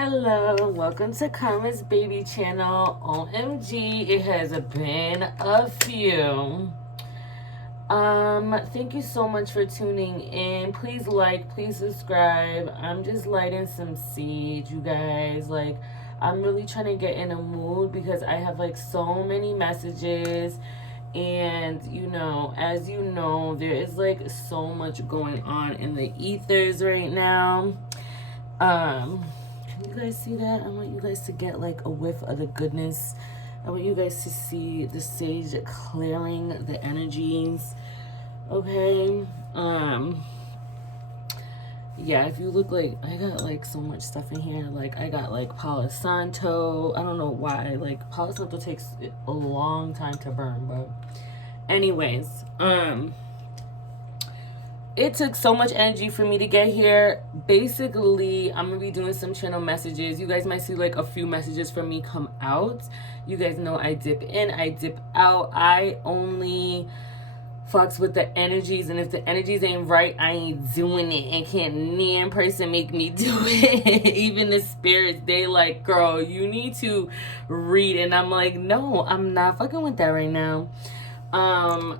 Hello, welcome to Karma's Baby Channel. OMG, it has been a few. Thank you so much for tuning in. Please like, please subscribe. I'm just lighting some seeds, you guys. Like, I'm really trying to get in a mood because I have like so many messages. And as you know, there is like so much going on in the ethers right now. Can you guys see that? I want you guys to get like a whiff of the goodness. I want you guys to see the sage clearing the energies. Okay. Yeah, if you look, like, I got like so much stuff in here. Like, I got like Palo Santo. I don't know why. Like, Palo Santo takes a long time to burn, but anyways, it took so much energy for me to get here. Basically, I'm gonna be doing some channel messages. You guys might see like a few messages from me come out. You guys know I dip in, I dip out. I only fucks with the energies, and if the energies ain't right, I ain't doing it. And can't nan person make me do it. Even the spirits, they like, girl, you need to read. And I'm like, no, I'm not fucking with that right now.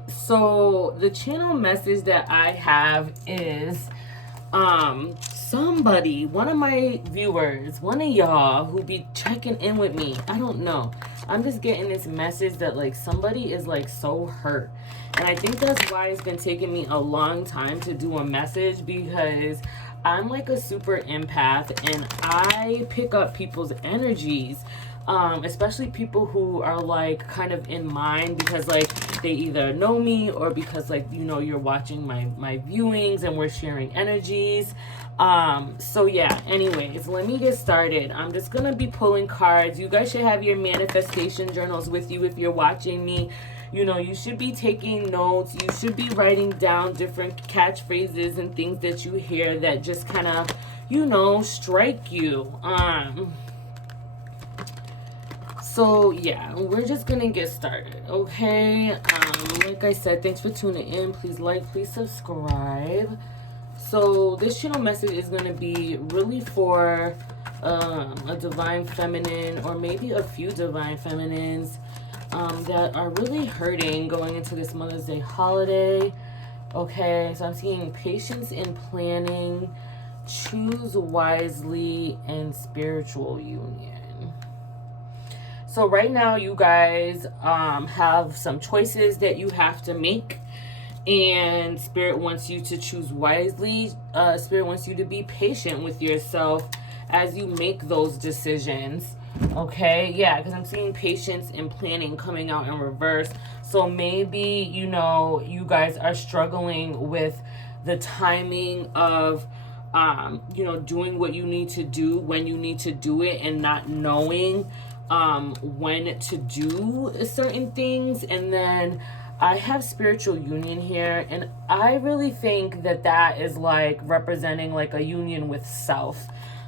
So the channel message that I have is somebody, one of my viewers, one of y'all who be checking in with me, I don't know, I'm just getting this message that like somebody is like so hurt. And I think that's why it's been taking me a long time to do a message, because I'm like a super empath and I pick up people's energies. Especially people who are like kind of in mine because like they either know me or because like, you're watching my viewings and we're sharing energies. So yeah, anyways, let me get started. I'm just gonna be pulling cards. You guys should have your manifestation journals with you if you're watching me. You should be taking notes. You should be writing down different catchphrases and things that you hear that just kind of, strike you. So yeah, we're just gonna get started, okay? Like I said, thanks for tuning in. Please like, please subscribe. So this channel message is gonna be really for a divine feminine, or maybe a few divine feminines that are really hurting going into this Mother's Day holiday. Okay, so I'm seeing patience in planning, choose wisely, and spiritual union. So right now, you guys have some choices that you have to make. And Spirit wants you to choose wisely. Spirit wants you to be patient with yourself as you make those decisions. Okay? Yeah, because I'm seeing patience and planning coming out in reverse. So maybe, you guys are struggling with the timing of doing what you need to do when you need to do it, and not knowing when to do certain things. And then I have spiritual union here, and I really think that is like representing like a union with self.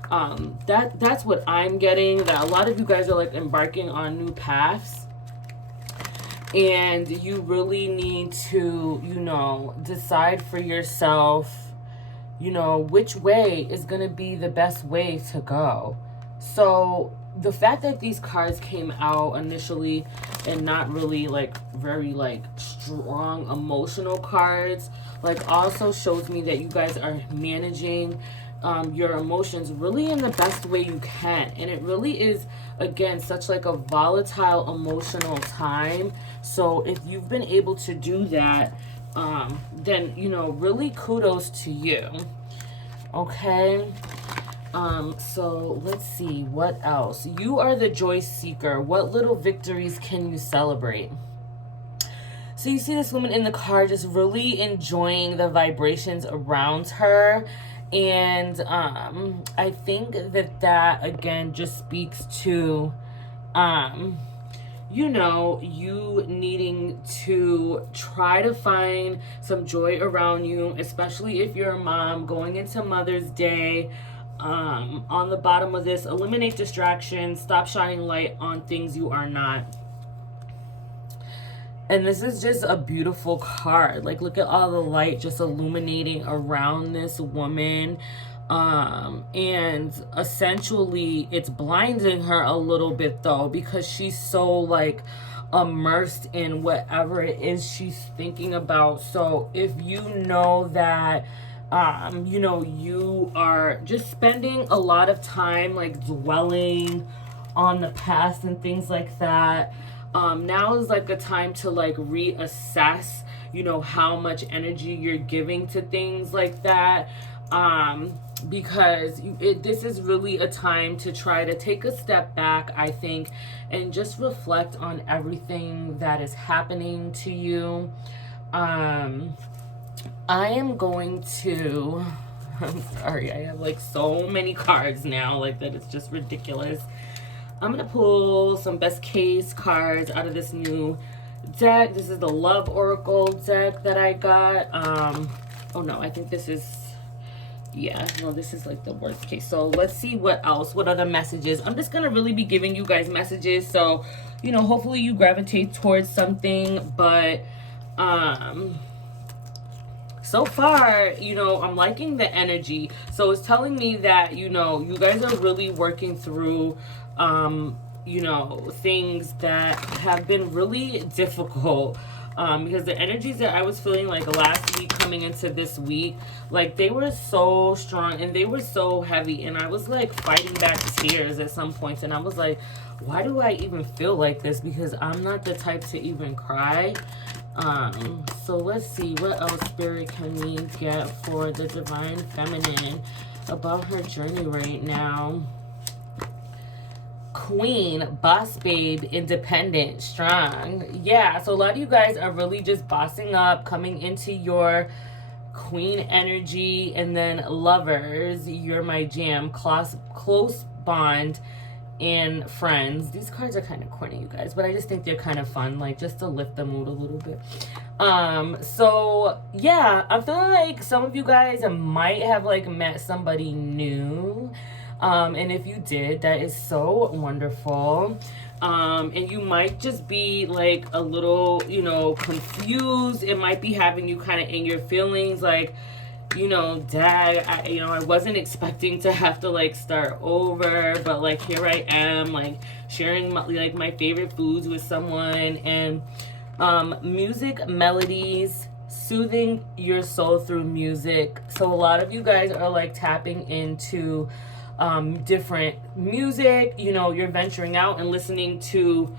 That's what I'm getting, that a lot of you guys are like embarking on new paths, and you really need to decide for yourself which way is going to be the best way to go. So the fact that these cards came out initially and not really like very like strong emotional cards, like also shows me that you guys are managing your emotions really in the best way you can. And it really is, again, such like a volatile emotional time. So if you've been able to do that, then really kudos to you. Okay. So let's see what else. You are the joy seeker. What little victories can you celebrate? So you see this woman in the car just really enjoying the vibrations around her. And I think that again just speaks to you needing to try to find some joy around you, especially if you're a mom going into Mother's Day. On the bottom of this, eliminate distractions, stop shining light on things you are not. And this is just a beautiful card. Like, look at all the light just illuminating around this woman. And essentially it's blinding her a little bit though, because she's so like immersed in whatever it is she's thinking about. So if you know that you know, you are just spending a lot of time like dwelling on the past and things like that, now is like a time to like reassess, you know, how much energy you're giving to things like that, because this is really a time to try to take a step back, I think, and just reflect on everything that is happening to you. I am going to, I'm sorry, I have like so many cards now, like that it's just ridiculous. I'm going to pull some best case cards out of this new deck. This is the Love Oracle deck that I got. Oh no, I think this is, yeah, no, this is like the worst case. So let's see what else, what other messages. I'm just going to really be giving you guys messages. So, you know, hopefully you gravitate towards something, but, so far, you know, I'm liking the energy. So it's telling me that, you know, you guys are really working through, you know, things that have been really difficult. Because the energies that I was feeling like last week coming into this week, like they were so strong and they were so heavy. And I was like fighting back tears at some points. And I was like, why do I even feel like this? Because I'm not the type to even cry. So let's see what else Spirit can we get for the Divine Feminine about her journey right now. Queen, boss babe, independent, strong. Yeah, so a lot of you guys are really just bossing up, coming into your queen energy. And then lovers, you're my jam, close bond, and friends. These cards are kind of corny, you guys, but I just think they're kind of fun, like just to lift the mood a little bit. So yeah, I'm feeling like some of you guys might have like met somebody new, and if you did, that is so wonderful. And you might just be like a little, you know, confused. It might be having you kind of in your feelings, like, you know, dad, I wasn't expecting to have to like start over, but like here I am, like sharing my favorite foods with someone. And music, melodies, soothing your soul through music. So a lot of you guys are like tapping into different music. You know, you're venturing out and listening to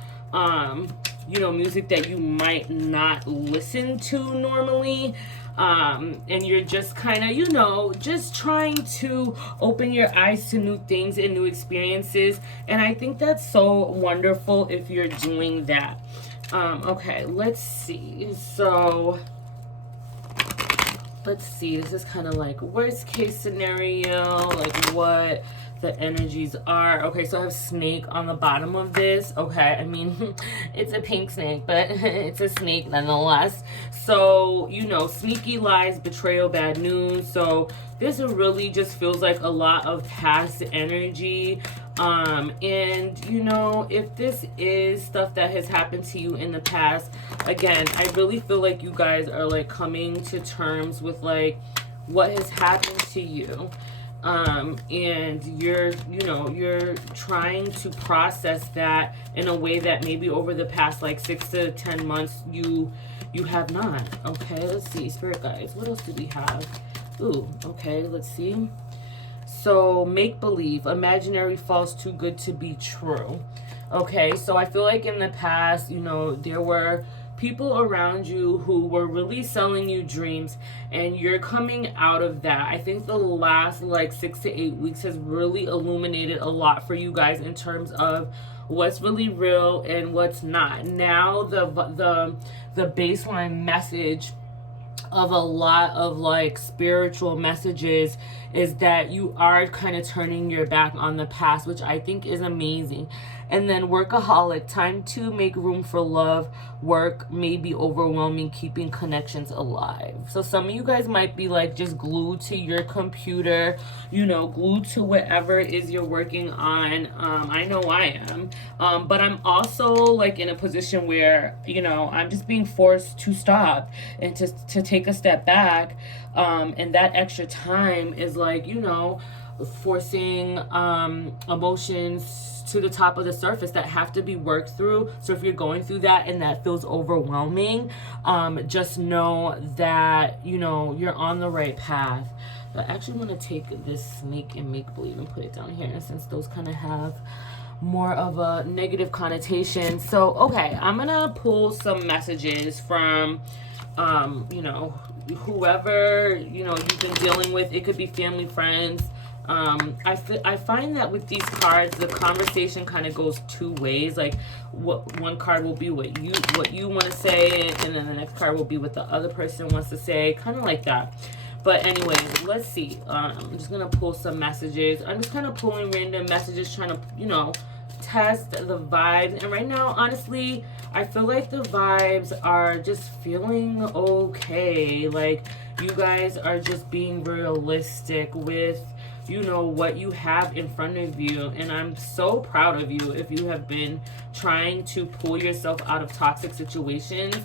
you know, music that you might not listen to normally. And you're just kind of, you know, just trying to open your eyes to new things and new experiences. And I think that's so wonderful if you're doing that. Okay, let's see. So let's see. This is kind of like worst case scenario, like what the energies are. Okay, so I have snake on the bottom of this. Okay, I mean, it's a pink snake, but it's a snake nonetheless. So, you know, sneaky lies, betrayal, bad news. So this really just feels like a lot of past energy. And you know, if this is stuff that has happened to you in the past, again, I really feel like you guys are like coming to terms with like what has happened to you. And you're, you know, you're trying to process that in a way that maybe over the past like 6 to 10 months you have not. Okay, let's see, spirit guides, what else do we have? Ooh, okay, let's see. So make believe, imaginary, false, too good to be true. Okay, so I feel like in the past, you know, there were people around you who were really selling you dreams, and you're coming out of that. I think the last like 6 to 8 weeks has really illuminated a lot for you guys in terms of what's really real and what's not. Now the baseline message of a lot of like spiritual messages is that you are kind of turning your back on the past, which I think is amazing. And then workaholic, time to make room for love. Work may be overwhelming, keeping connections alive. So some of you guys might be like just glued to your computer, you know, glued to whatever it is you're working on. I know I am. But I'm also like in a position where, you know, I'm just being forced to stop and to take a step back. And that extra time is like, you know, forcing emotions to the top of the surface that have to be worked through. So if you're going through that and that feels overwhelming, just know that, you know, you're on the right path. I actually want to take this snake and make believe and put it down here, since those kind of have more of a negative connotation. So okay, I'm gonna pull some messages from you know, whoever, you know, you've been dealing with. It could be family, friends. I find that with these cards, the conversation kind of goes two ways. Like, what one card will be what you want to say, and then the next card will be what the other person wants to say, kind of like that. But anyways, let's see. I'm just gonna pull some messages. I'm just kind of pulling random messages, trying to, you know, test the vibes. And right now, honestly, I feel like the vibes are just feeling okay. Like, you guys are just being realistic with, you know, what you have in front of you. And I'm so proud of you if you have been trying to pull yourself out of toxic situations,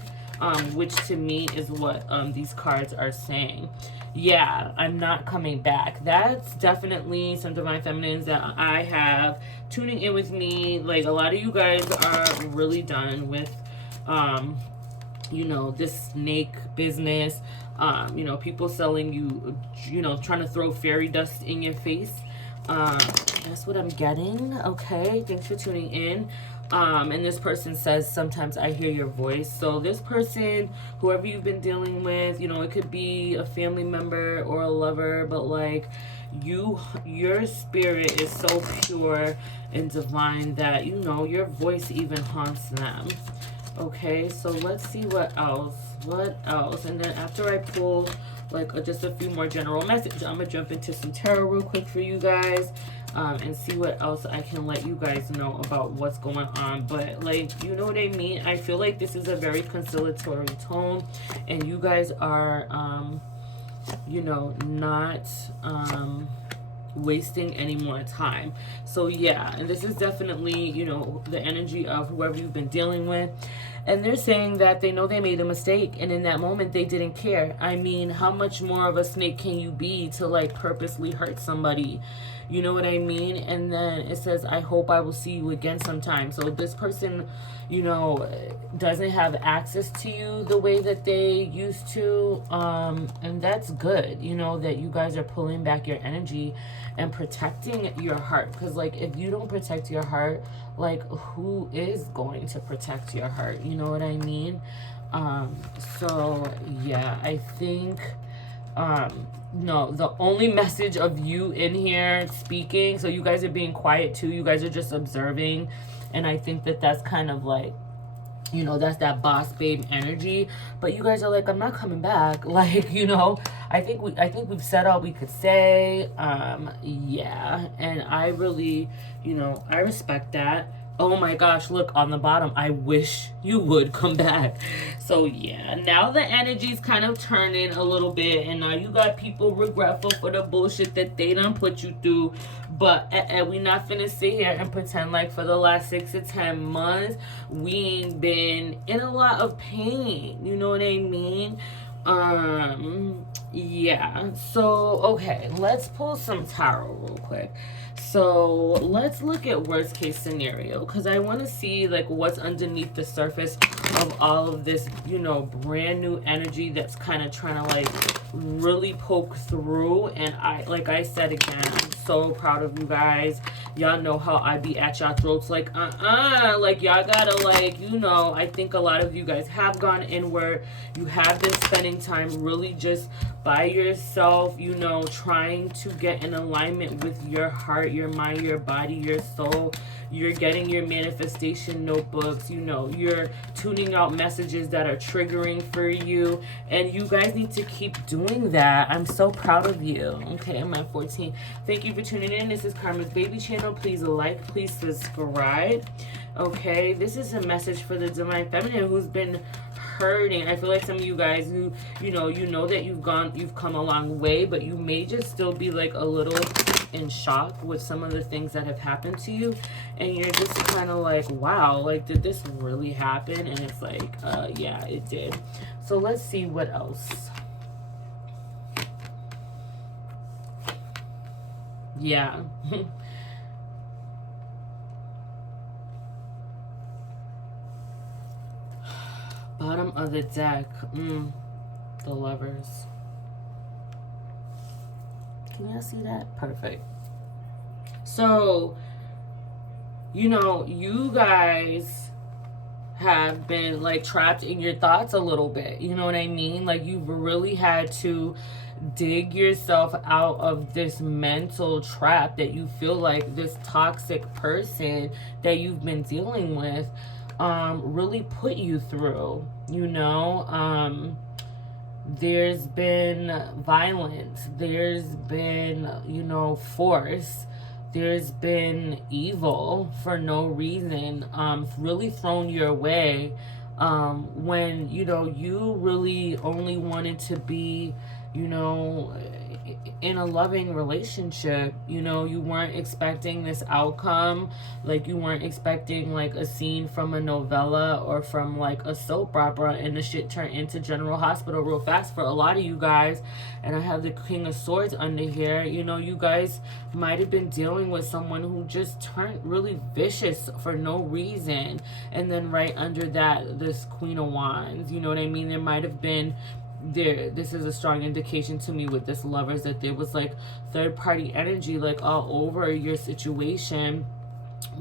which to me is what these cards are saying. Yeah, I'm not coming back. That's definitely some divine feminines that I have tuning in with me. Like, a lot of you guys are really done with you know, this snake business. You know, people selling you, you know, trying to throw fairy dust in your face. That's what I'm getting. Okay, thanks for tuning in. And this person says, sometimes I hear your voice. So this person, whoever you've been dealing with, you know, it could be a family member or a lover, but like, your spirit is so pure and divine that, you know, your voice even haunts them. Okay, so let's see what else. And then after I pull like just a few more general messages, I'm gonna jump into some tarot real quick for you guys, and see what else I can let you guys know about what's going on. But like, you know what I mean, I feel like this is a very conciliatory tone, and you guys are you know, not wasting any more time. So yeah, and this is definitely, you know, the energy of whoever you've been dealing with. And they're saying that they know they made a mistake, and in that moment they didn't care. I mean, how much more of a snake can you be to like purposely hurt somebody? You know what I mean? And then it says, I hope I will see you again sometime. So this person, you know, doesn't have access to you the way that they used to. And that's good, you know, that you guys are pulling back your energy and protecting your heart. Because like, if you don't protect your heart, like, who is going to protect your heart? You know what I mean? So yeah, I think no, the only message of you in here speaking, so you guys are being quiet too, you guys are just observing, and I think that that's kind of like, you know, that's that boss babe energy. But you guys are like, I'm not coming back. Like, you know, I think we've said all we could say. Yeah, and I really, you know, I respect that. Oh my gosh, look on the bottom, I wish you would come back. So yeah, now the energy's kind of turning a little bit, and now you got people regretful for the bullshit that they done put you through. But we not finna sit here and pretend like for the last 6 to 10 months we ain't been in a lot of pain. You know what I mean? Yeah, so okay, let's pull some tarot real quick. So let's look at worst case scenario, because I want to see like what's underneath the surface of all of this, you know, brand new energy that's kind of trying to like really poke through. And I, like I said again, I'm so proud of you guys. Y'all know how I be at y'all throats like like y'all gotta, like, you know, I think a lot of you guys have gone inward. You have been spending time really just by yourself, you know, trying to get in alignment with your heart, your mind, your body, your soul. You're getting your manifestation notebooks, you know, you're tuning out messages that are triggering for you, and you guys need to keep doing that. I'm so proud of you. Okay, I'm at 14. Thank you for tuning in. This is Karma's Baby channel. Please like, please subscribe. Okay, this is a message for the Divine Feminine who's been hurting. I feel like some of you guys who, you know that you've come a long way, but you may just still be like a little in shock with some of the things that have happened to you, and you're just kind of like, wow, like, did this really happen? And it's like, yeah, it did. So let's see what else. Yeah. Bottom of the deck, the Lovers. Can y'all see that? Perfect. So, you know, you guys have been like trapped in your thoughts a little bit. You know what I mean? Like, you've really had to dig yourself out of this mental trap that you feel like this toxic person that you've been dealing with really put you through, you know. There's been violence, there's been, you know, force, there's been evil for no reason, really thrown your way, when, you know, you really only wanted to be, you know, in a loving relationship. You know, you weren't expecting this outcome. Like, you weren't expecting like a scene from a novella or from like a soap opera, and the shit turned into General Hospital real fast for a lot of you guys. And I have the King of Swords under here. You know, you guys might have been dealing with someone who just turned really vicious for no reason. And then right under that, this Queen of Wands. You know what I mean? There might have been this is a strong indication to me with this Lovers that there was like third party energy like all over your situation,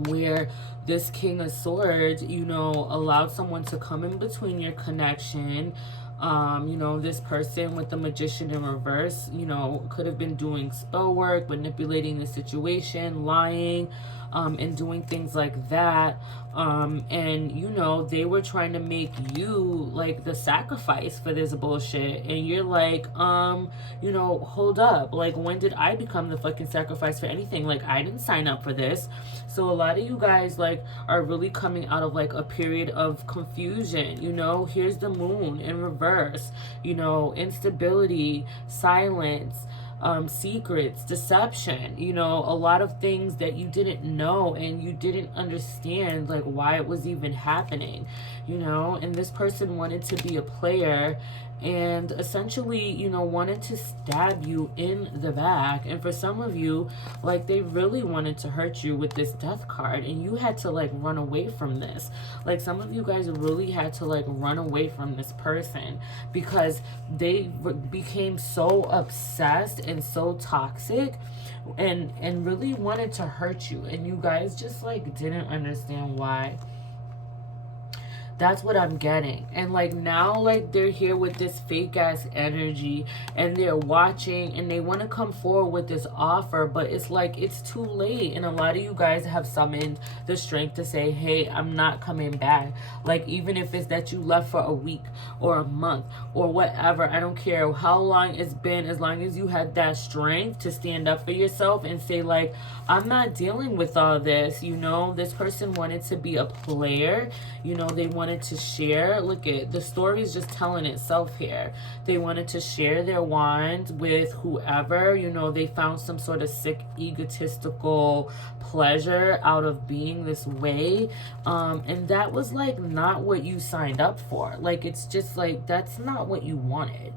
where this King of Swords, you know, allowed someone to come in between your connection. You know, this person with the Magician in reverse, you know, could have been doing spell work, manipulating the situation, lying, and doing things like that. And, you know, they were trying to make you like the sacrifice for this bullshit. And you're like, you know, hold up. Like, when did I become the fucking sacrifice for anything? Like, I didn't sign up for this. So a lot of you guys like are really coming out of like a period of confusion. You know, here's the Moon in reverse, you know, instability, silence, secrets, deception, you know, a lot of things that you didn't know and you didn't understand like why it was even happening, you know. And this person wanted to be a player and essentially, you know, wanted to stab you in the back. And for some of you, like, they really wanted to hurt you with this Death card, and you had to like run away from this. Like, some of you guys really had to like run away from this person because they became so obsessed and so toxic and really wanted to hurt you, and you guys just like didn't understand why. That's what I'm getting. And like now, like, they're here with this fake ass energy and they're watching and they want to come forward with this offer, but it's like it's too late. And a lot of you guys have summoned the strength to say, hey, I'm not coming back. Like, even if it's that you left for a week or a month or whatever, I don't care how long it's been, as long as you had that strength to stand up for yourself and say, like, I'm not dealing with all this. You know, this person wanted to be a player. You know, they wanted to share. Look at the story is just telling itself here. They wanted to share their wand with whoever. You know, they found some sort of sick, egotistical pleasure out of being this way. And that was like not what you signed up for. Like, it's just like, that's not what you wanted.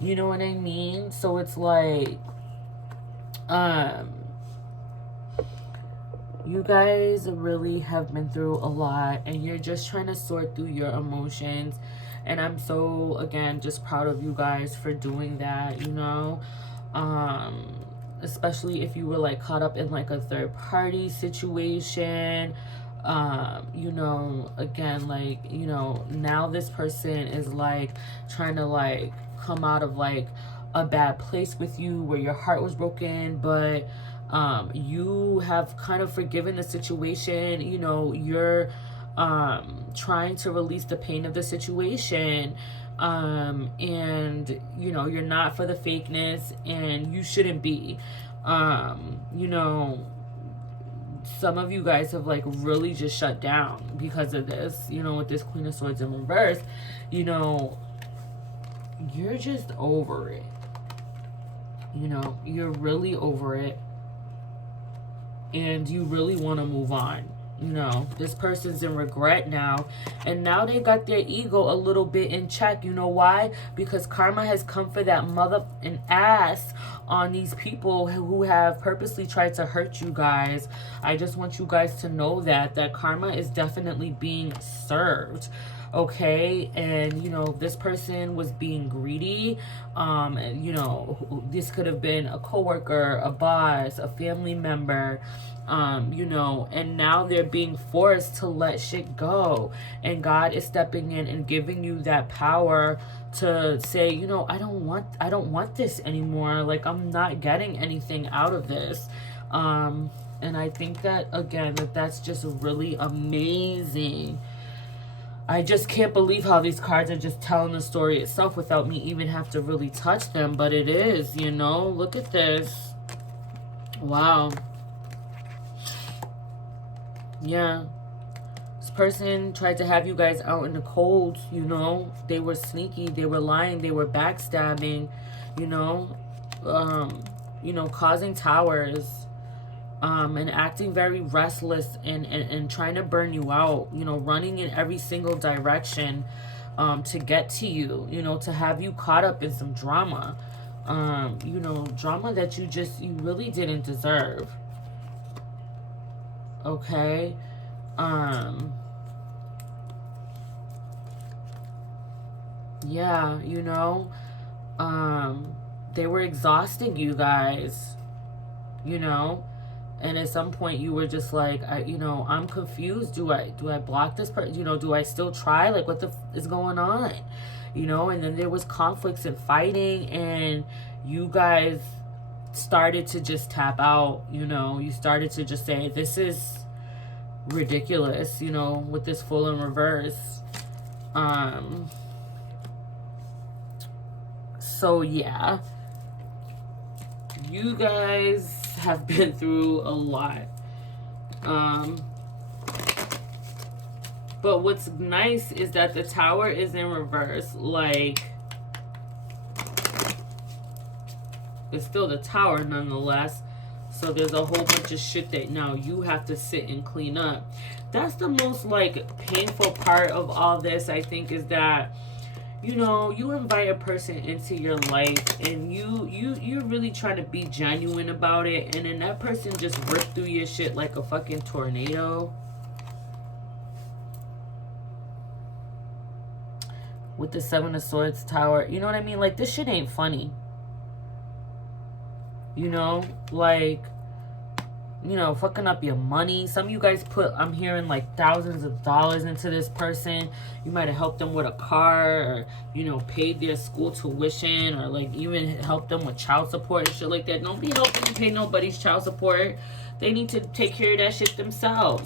You know what I mean? So it's like, you guys really have been through a lot and you're just trying to sort through your emotions. And I'm so, again, just proud of you guys for doing that, you know. Especially if you were like caught up in like a third party situation. You know, again, like, you know, now this person is like trying to like come out of like a bad place with you, where your heart was broken, but you have kind of forgiven the situation. You know, you're trying to release the pain of the situation, and you know, you're not for the fakeness, and you shouldn't be. You know, some of you guys have like really just shut down because of this, you know, with this Queen of Swords in reverse. You know, you're just over it. You know, you're really over it, and you really want to move on. You know, this person's in regret now, and now they got their ego a little bit in check. You know why? Because karma has come for that mother and ass on these people who have purposely tried to hurt you guys. I just want you guys to know that karma is definitely being served. Okay, and you know, this person was being greedy. You know, this could have been a coworker, a boss, a family member, you know, and now they're being forced to let shit go, and God is stepping in and giving you that power to say, you know, I don't want this anymore. Like, I'm not getting anything out of this. And I think that, again, that's just really amazing. I just can't believe how these cards are just telling the story itself without me even have to really touch them. But it is, you know, look at this. Wow. Yeah. This person tried to have you guys out in the cold, you know. They were sneaky, they were lying, they were backstabbing, you know, causing towers. And acting very restless and trying to burn you out, you know, running in every single direction to get to you, you know, to have you caught up in some drama, you know, drama that you really didn't deserve. Okay. Yeah, you know, they were exhausting you guys, you know. And at some point you were just like, I'm confused. Do I block this person? You know, do I still try? Like, what the is going on? You know, and then there was conflicts and fighting, and you guys started to just tap out. You know, you started to just say, this is ridiculous, you know, with this full in reverse. So yeah, you guys have been through a lot. But what's nice is that the Tower is in reverse. Like, it's still the Tower nonetheless. So there's a whole bunch of shit that now you have to sit and clean up. That's the most, like, painful part of all this, I think, is that, you know, you invite a person into your life, and you're really trying to be genuine about it, and then that person just ripped through your shit like a fucking tornado. With the Seven of Swords Tower, you know what I mean? Like, this shit ain't funny. You know, like, you know, fucking up your money. Some of you guys put, I'm hearing, like, thousands of dollars into this person. You might have helped them with a car, or, you know, paid their school tuition, or, like, even helped them with child support and shit like that. Don't be helping to pay nobody's child support. They need to take care of that shit themselves.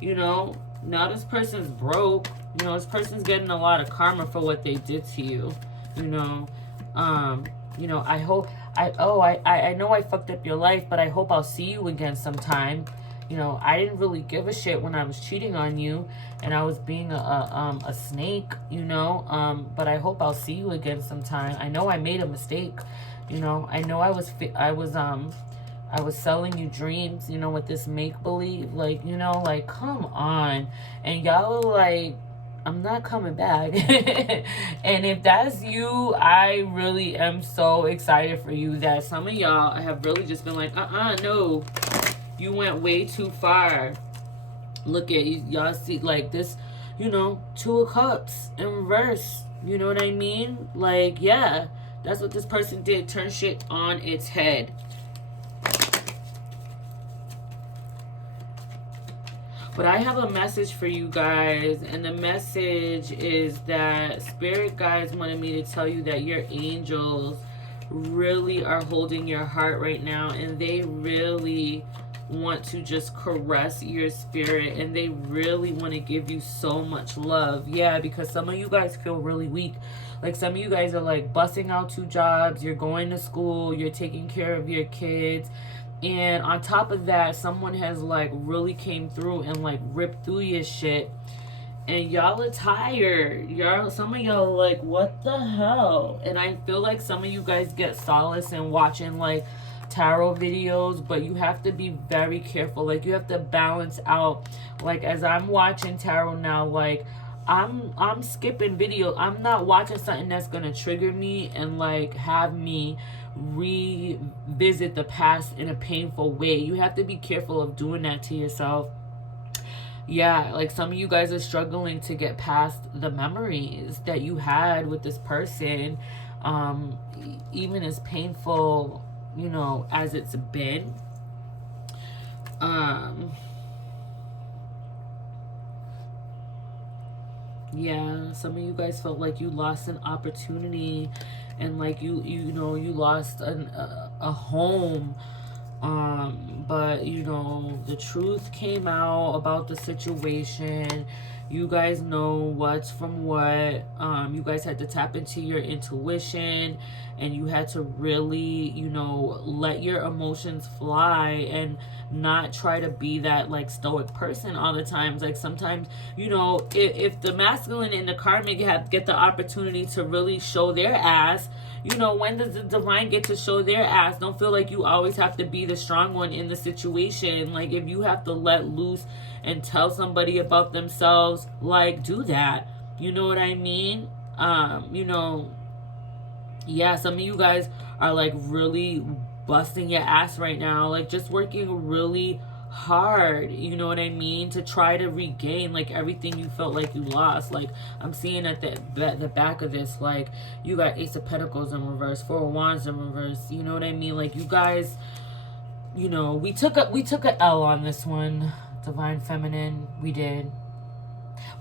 You know, now this person's broke. You know, this person's getting a lot of karma for what they did to you. You know, I hope, I know I fucked up your life, but I hope I'll see you again sometime. You know, I didn't really give a shit when I was cheating on you, and I was being a snake, you know, but I hope I'll see you again sometime. I know I made a mistake, you know. I know I was selling you dreams, you know, with this make-believe, like, you know, like, come on. And y'all are like, I'm not coming back. And if that's you, I really am so excited for you that some of y'all have really just been like, no, you went way too far. Look at you, y'all see, like, this, you know, Two of Cups in reverse. You know what I mean? Like, yeah, that's what this person did. Turn shit on its head. But I have a message for you guys, and the message is that Spirit guides wanted me to tell you that your angels really are holding your heart right now, and they really want to just caress your spirit, and they really want to give you so much love. Yeah, because some of you guys feel really weak. Like, some of you guys are like busting out 2 jobs, you're going to school, you're taking care of your kids, and on top of that, someone has like really came through and like ripped through your shit, and y'all are tired. Some of y'all are like, what the hell? And I feel like some of you guys get solace in watching like tarot videos, but you have to be very careful. Like, you have to balance out. Like, as I'm watching tarot now, like, I'm skipping videos. I'm not watching something that's gonna trigger me and like have me revisit the past in a painful way. You have to be careful of doing that to yourself. Yeah, like, some of you guys are struggling to get past the memories that you had with this person, even as painful, you know, as it's been. Yeah, some of you guys felt like you lost an opportunity, and like you know, you lost a home. But you know, the truth came out about the situation. You guys know what's from what. You guys had to tap into your intuition, and you had to really, you know, let your emotions fly and not try to be that like stoic person all the times. Like, sometimes, you know, if the masculine and the karmic get the opportunity to really show their ass, you know, when does the divine get to show their ass? Don't feel like you always have to be the strong one in the situation. Like, if you have to let loose and tell somebody about themselves, like, do that. You know what I mean? You know, yeah, some of you guys are like really busting your ass right now, like just working really hard, you know what I mean, to try to regain like everything you felt like you lost. Like, I'm seeing at the back of this, like, you got Ace of Pentacles in reverse, 4 of Wands in reverse, you know what I mean? Like, you guys, you know, we took a L on this one, Divine Feminine, we did.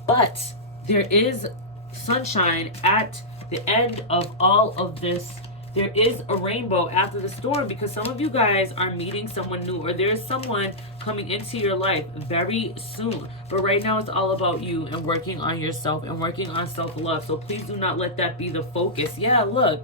But there is sunshine at the end of all of this. There is a rainbow after the storm, because some of you guys are meeting someone new, or there's someone coming into your life very soon. But right now it's all about you and working on yourself and working on self-love. So please do not let that be the focus. Yeah, look,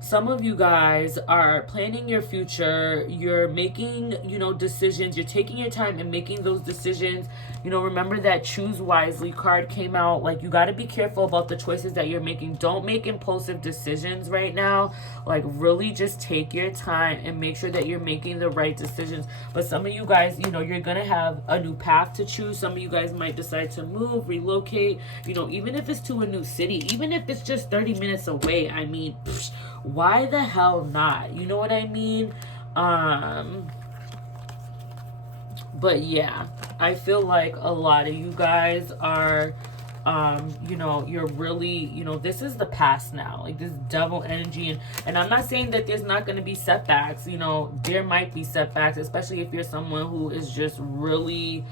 some of you guys are planning your future. You're making, you know, decisions. You're taking your time and making those decisions. You know, remember that choose wisely card came out. Like, you got to be careful about the choices that you're making. Don't make impulsive decisions right now. Like, really just take your time and make sure that you're making the right decisions. But some of you guys, you know, you're going to have a new path to choose. Some of you guys might decide to move, relocate, you know, even if it's to a new city, even if it's just 30 minutes away. I mean, why the hell not? You know what I mean? But yeah, I feel like a lot of you guys are, you know, you're really, you know, this is the past now, like this devil energy. And I'm not saying that there's not going to be setbacks. You know, there might be setbacks, especially if you're someone who is just really,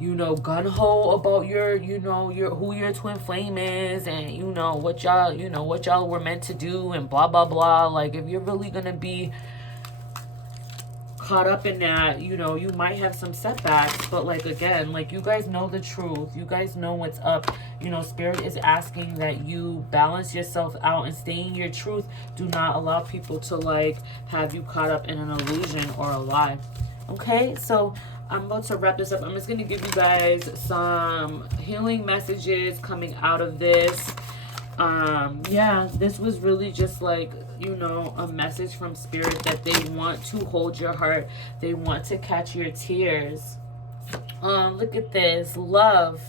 you know, gun-ho about your, you know, who your twin flame is, and you know what y'all were meant to do, and blah blah blah. Like, if you're really gonna be caught up in that, you know, you might have some setbacks. But like, again, like, you guys know the truth, you guys know what's up. You know, Spirit is asking that you balance yourself out and stay in your truth. Do not allow people to like have you caught up in an illusion or a lie. Okay, so I'm about to wrap this up. I'm just going to give you guys some healing messages coming out of this. Yeah, this was really just like, you know, a message from Spirit that they want to hold your heart. They want to catch your tears. Look at this. Love,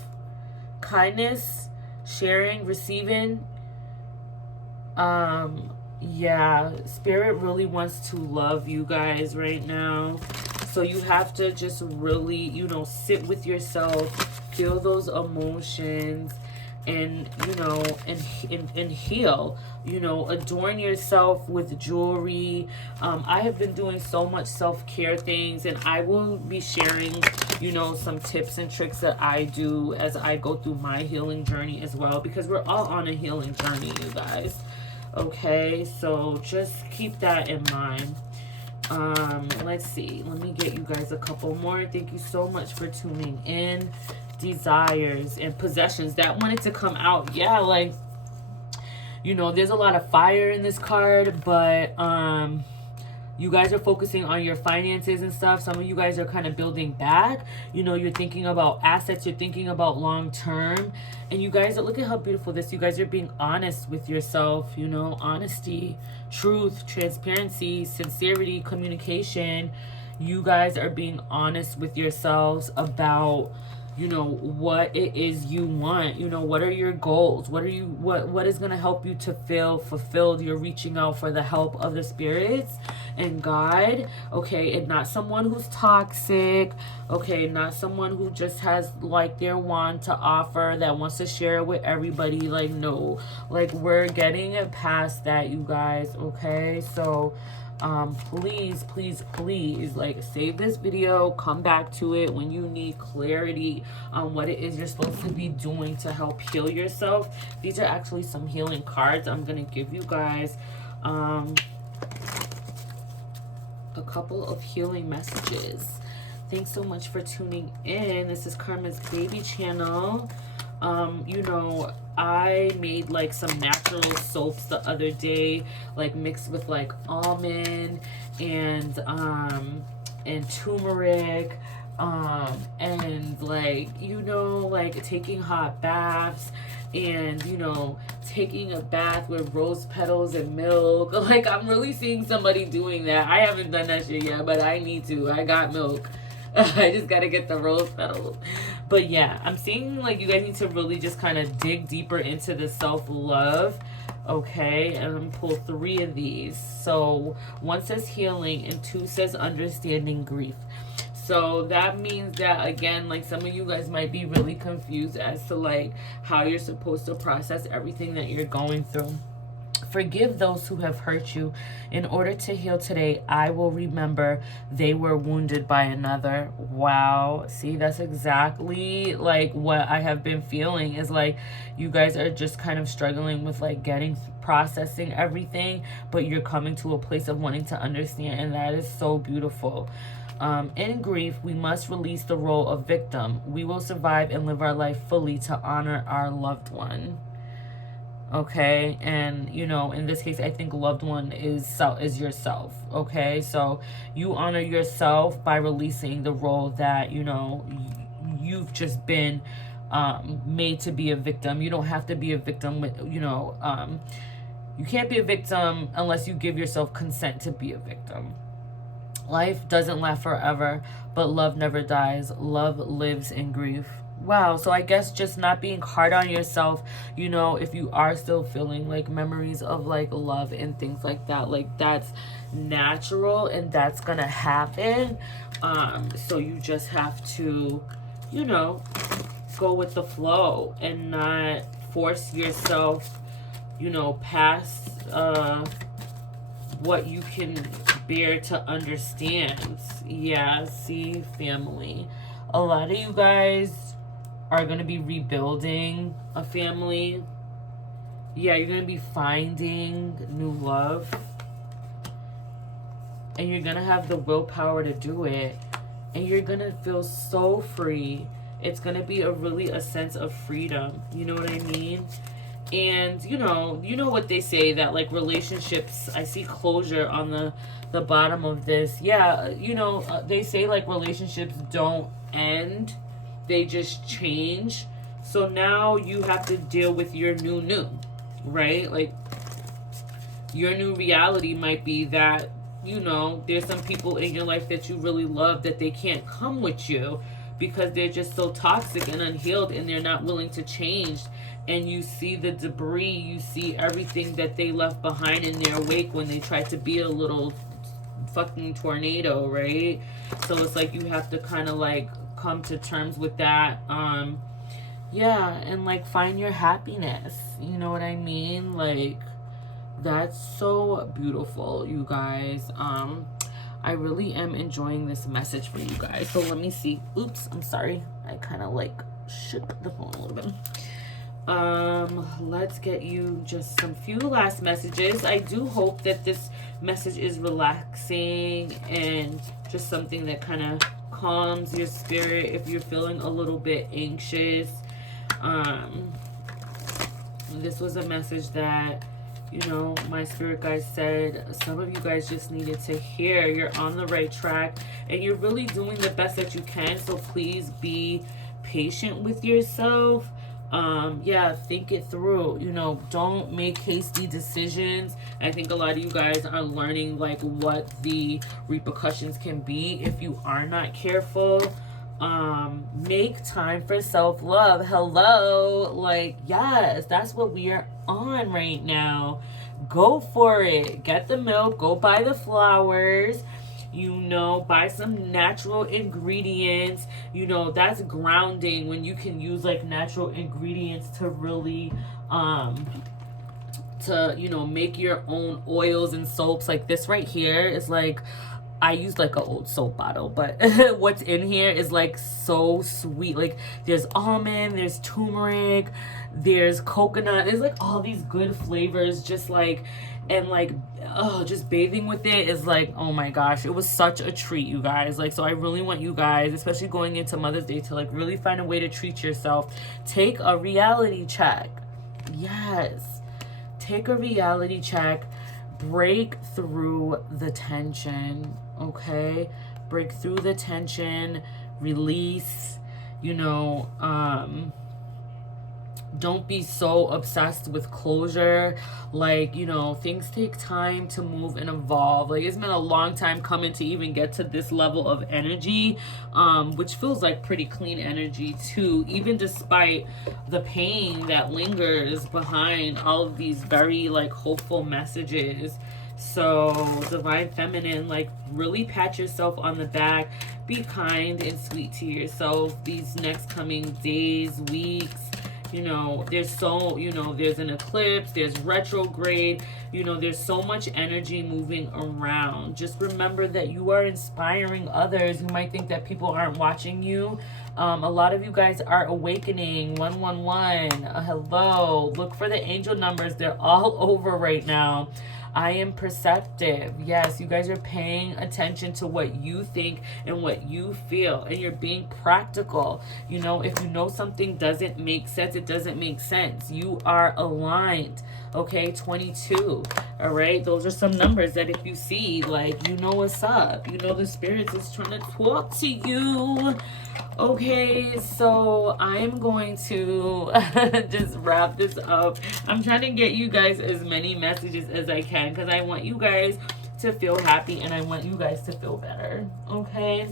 kindness, sharing, receiving. Yeah, Spirit really wants to love you guys right now. So you have to just really, you know, sit with yourself, feel those emotions, and, you know, and heal. You know, adorn yourself with jewelry. I have been doing so much self-care things, and I will be sharing, you know, some tips and tricks that I do as I go through my healing journey as well, because we're all on a healing journey, you guys. Okay, so just keep that in mind. Let's see. Let me get you guys a couple more. Thank you so much for tuning in. Desires and possessions. That wanted to come out. Yeah, like, you know, there's a lot of fire in this card, but you guys are focusing on your finances and stuff. Some of you guys are kind of building back. You know, you're thinking about assets. You're thinking about long term. And you guys, look at how beautiful this. You guys are being honest with yourself. You know, honesty, truth, transparency, sincerity, communication. You guys are being honest with yourselves about, you know, what it is you want. You know, what are your goals? What is going to help you to feel fulfilled? You're reaching out for the help of the spirits and God, okay, and not someone who's toxic, okay, not someone who just has like their wand to offer that wants to share it with everybody. Like, no, like, we're getting it past that, you guys, okay? So please, like, save this video, come back to it when you need clarity on what it is you're supposed to be doing to help heal yourself. These are actually some healing cards. I'm gonna give you guys a couple of healing messages. Thanks so much for tuning in. This is Karma's Baby channel. You know, I made like some natural soaps the other day, like mixed with like almond and turmeric, and like, you know, like taking hot baths and, you know, taking a bath with rose petals and milk. Like, I'm really seeing somebody doing that. I haven't done that shit yet, but I need to. I got milk. I just gotta get the rose petals. But yeah, I'm seeing like you guys need to really just kind of dig deeper into the self-love. Okay, and I'm gonna pull 3 of these. So 1 says healing and 2 says understanding grief. So that means that, again, like, some of you guys might be really confused as to like how you're supposed to process everything that you're going through. Forgive those who have hurt you. In order to heal today, I will remember they were wounded by another. Wow. See, that's exactly like what I have been feeling, is like you guys are just kind of struggling with like processing everything, but you're coming to a place of wanting to understand, and that is so beautiful. In grief, we must release the role of victim. We will survive and live our life fully to honor our loved one. Okay, and you know, in this case, I think loved one is yourself. Okay, so you honor yourself by releasing the role that, you know, you've just been made to be a victim. You don't have to be a victim with, you know, you can't be a victim unless you give yourself consent to be a victim. Life doesn't last forever, but love never dies. Love lives in grief. Wow, so I guess just not being hard on yourself, you know, if you are still feeling like memories of like love and things like that, like that's natural and that's gonna happen. So you just have to, you know, go with the flow and not force yourself, you know, past what you can bear to understand. Yeah, see, family. A lot of you guys are going to be rebuilding a family. Yeah, you're going to be finding new love. And you're going to have the willpower to do it. And you're going to feel so free. It's going to be a sense of freedom. You know what I mean? And, you know what they say, that like relationships, I see closure on the bottom of this. Yeah, you know, they say like relationships don't end, they just change. So now you have to deal with your new, right? Like, your new reality might be that, you know, there's some people in your life that you really love that they can't come with you because they're just so toxic and unhealed and they're not willing to change. And you see the debris, you see everything that they left behind in their wake when they tried to be a little fucking tornado, right? So it's like you have to kind of like come to terms with that. Yeah, and like find your happiness. You know what I mean? Like, that's so beautiful, you guys. I really am enjoying this message for you guys. So let me see. Oops, I'm sorry. I kind of like shook the phone a little bit. Let's get you just some few last messages. I do hope that this message is relaxing and just something that kind of calms your spirit if you're feeling a little bit anxious. This was a message that, you know, my spirit guides said some of you guys just needed to hear. You're on the right track and you're really doing the best that you can. So please be patient with yourself. Yeah, think it through. You know, don't make hasty decisions. I think a lot of you guys are learning like what the repercussions can be if you are not careful. Make time for self-love. Hello, like, yes, that's what we are on right now. Go for it. Get the milk, go buy the flowers, you know, buy some natural ingredients. You know, that's grounding when you can use like natural ingredients to really to, you know, make your own oils and soaps. Like this right here is like, I use like an old soap bottle, but what's in here is like so sweet. Like there's almond, there's turmeric, there's coconut, there's like all these good flavors, just like, and like, oh, just bathing with it is like, oh my gosh, it was such a treat, you guys. Like, so I really want you guys, especially going into Mother's Day, to like really find a way to treat yourself. Take a reality check. Yes, take a reality check. Break through the tension, okay? Break through the tension, release, you know, don't be so obsessed with closure. Like, you know, things take time to move and evolve. Like, it's been a long time coming to even get to this level of energy, which feels like pretty clean energy too, even despite the pain that lingers behind all of these very like hopeful messages. So divine feminine, like really pat yourself on the back. Be kind and sweet to yourself these next coming days, weeks. You know, there's so, you know, there's an eclipse, there's retrograde, you know, there's so much energy moving around. Just remember that you are inspiring others. You might think that people aren't watching you. A lot of you guys are awakening. 111. Hello. Look for the angel numbers. They're all over right now. I am perceptive. Yes, you guys are paying attention to what you think and what you feel, and you're being practical. You know, if you know something doesn't make sense, it doesn't make sense. You are aligned. Okay, 22. All right, those are some numbers that if you see, like, you know what's up. You know the spirits is trying to talk to you. Okay, so I'm going to just wrap this up. I'm trying to get you guys as many messages as I can because I want you guys to feel happy and I want you guys to feel better. Okay?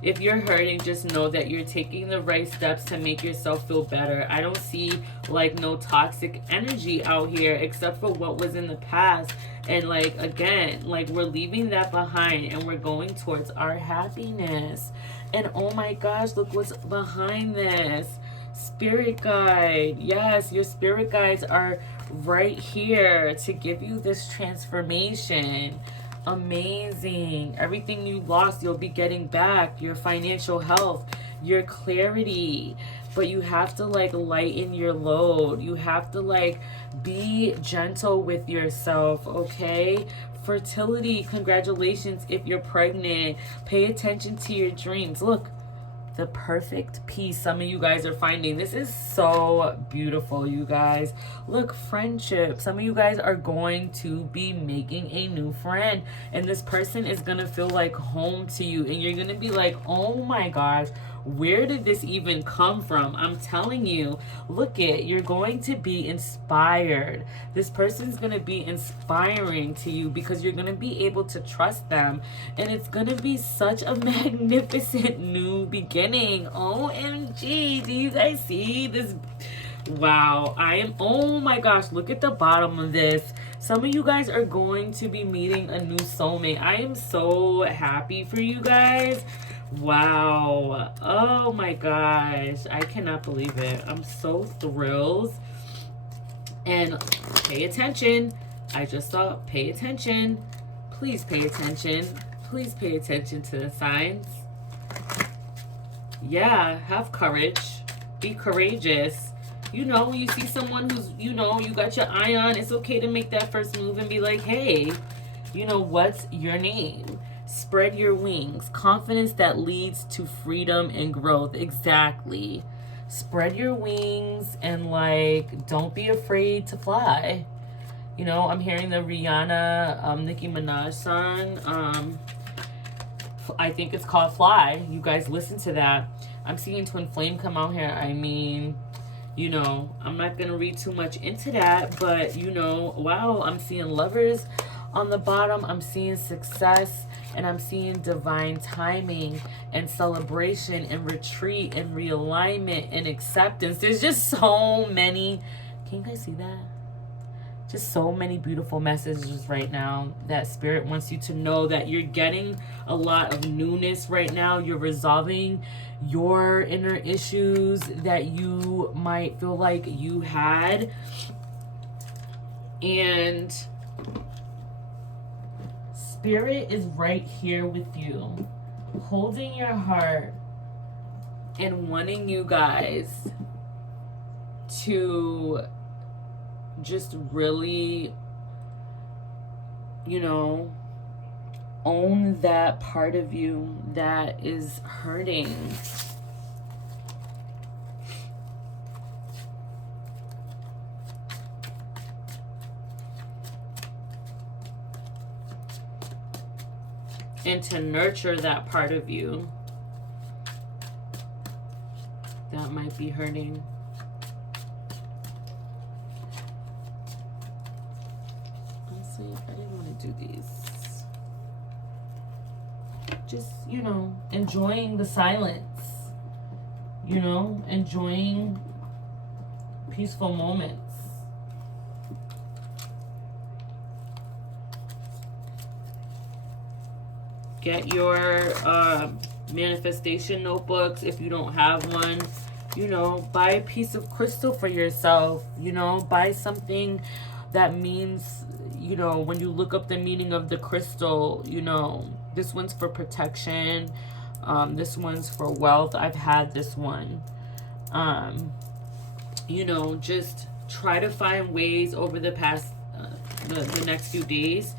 If you're hurting, just know that you're taking the right steps to make yourself feel better. I don't see like no toxic energy out here except for what was in the past. And like, again, like we're leaving that behind and we're going towards our happiness. And oh my gosh, look what's behind this. Spirit guide. Yes, your spirit guides are right here to give you this transformation. Amazing. Everything you lost, you'll be getting back. Your financial health, your clarity. But you have to like lighten your load. You have to like be gentle with yourself, okay? Fertility, congratulations if you're pregnant. Pay attention to your dreams. Look, the perfect piece some of you guys are finding. This is so beautiful, you guys. Look, friendship. Some of you guys are going to be making a new friend, and this person is gonna feel like home to you, and you're gonna be like, oh my gosh, where did this even come from? I'm telling you, look it, you're going to be inspired. This person's going to be inspiring to you because you're going to be able to trust them. And it's going to be such a magnificent new beginning. OMG. Do you guys see this? Wow. Oh my gosh, look at the bottom of this. Some of you guys are going to be meeting a new soulmate. I am so happy for you guys. Wow. Oh my gosh. I cannot believe it. I'm so thrilled. And pay attention. I just saw pay attention. Please pay attention. Please pay attention to the signs. Yeah, have courage. Be courageous. You know, when you see someone who's, you know, you got your eye on, it's okay to make that first move and be like, hey, you know, what's your name? Spread your wings. Confidence that leads to freedom and growth. Exactly. Spread your wings and, like, don't be afraid to fly. You know, I'm hearing the Rihanna, Nicki Minaj song. I think it's called Fly. You guys listen to that. I'm seeing Twin Flame come out here. I mean, you know, I'm not going to read too much into that, but, you know, wow, I'm seeing lovers on the bottom. I'm seeing success, and I'm seeing divine timing and celebration and retreat and realignment and acceptance. There's just so many. Can you guys see that? Just so many beautiful messages right now that Spirit wants you to know that you're getting a lot of newness right now. You're resolving your inner issues that you might feel like you had. And Spirit is right here with you, holding your heart and wanting you guys to just really, you know, own that part of you that is hurting. And to nurture that part of you that might be hurting. I didn't want to do these. Just, you know, enjoying the silence. You know, enjoying peaceful moments. Get your manifestation notebooks if you don't have one. You know, buy a piece of crystal for yourself. You know, buy something that means, you know, when you look up the meaning of the crystal, you know, this one's for protection. This one's for wealth. I've had this one. You know, just try to find ways over the past, the next few days,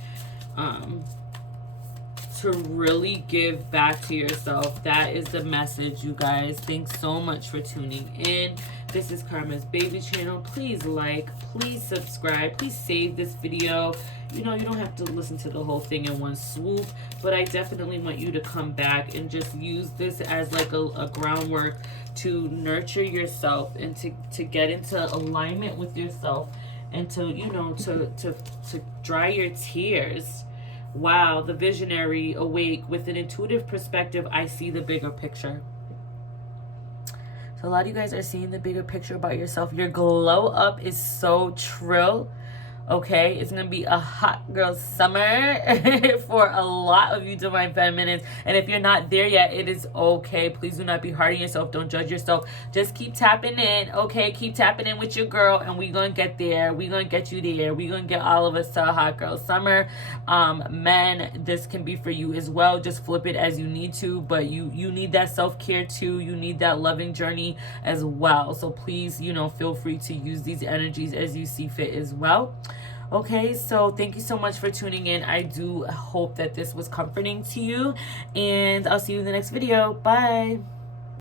to really give back to yourself. That is the message, you guys. Thanks so much for tuning in. This is Karma's Baby channel. Please like, please subscribe, please save this video. You know, you don't have to listen to the whole thing in one swoop, but I definitely want you to come back and just use this as like a groundwork to nurture yourself and to get into alignment with yourself and to, you know, to dry your tears. Wow, the visionary awake. With an intuitive perspective, I see the bigger picture. So a lot of you guys are seeing the bigger picture about yourself. Your glow up is so trill. Okay, it's gonna be a hot girl summer for a lot of you divine feminines. And if you're not there yet, it is okay. Please do not be hard on yourself. Don't judge yourself. Just keep tapping in. Okay, keep tapping in with your girl, and we're gonna get there. We're gonna get you there. We're gonna get all of us to a hot girl summer. Men, this can be for you as well. Just flip it as you need to, but you need that self-care too. You need that loving journey as well. So please, you know, feel free to use these energies as you see fit as well. Okay, so thank you so much for tuning in. I do hope that this was comforting to you, and I'll see you in the next video. Bye.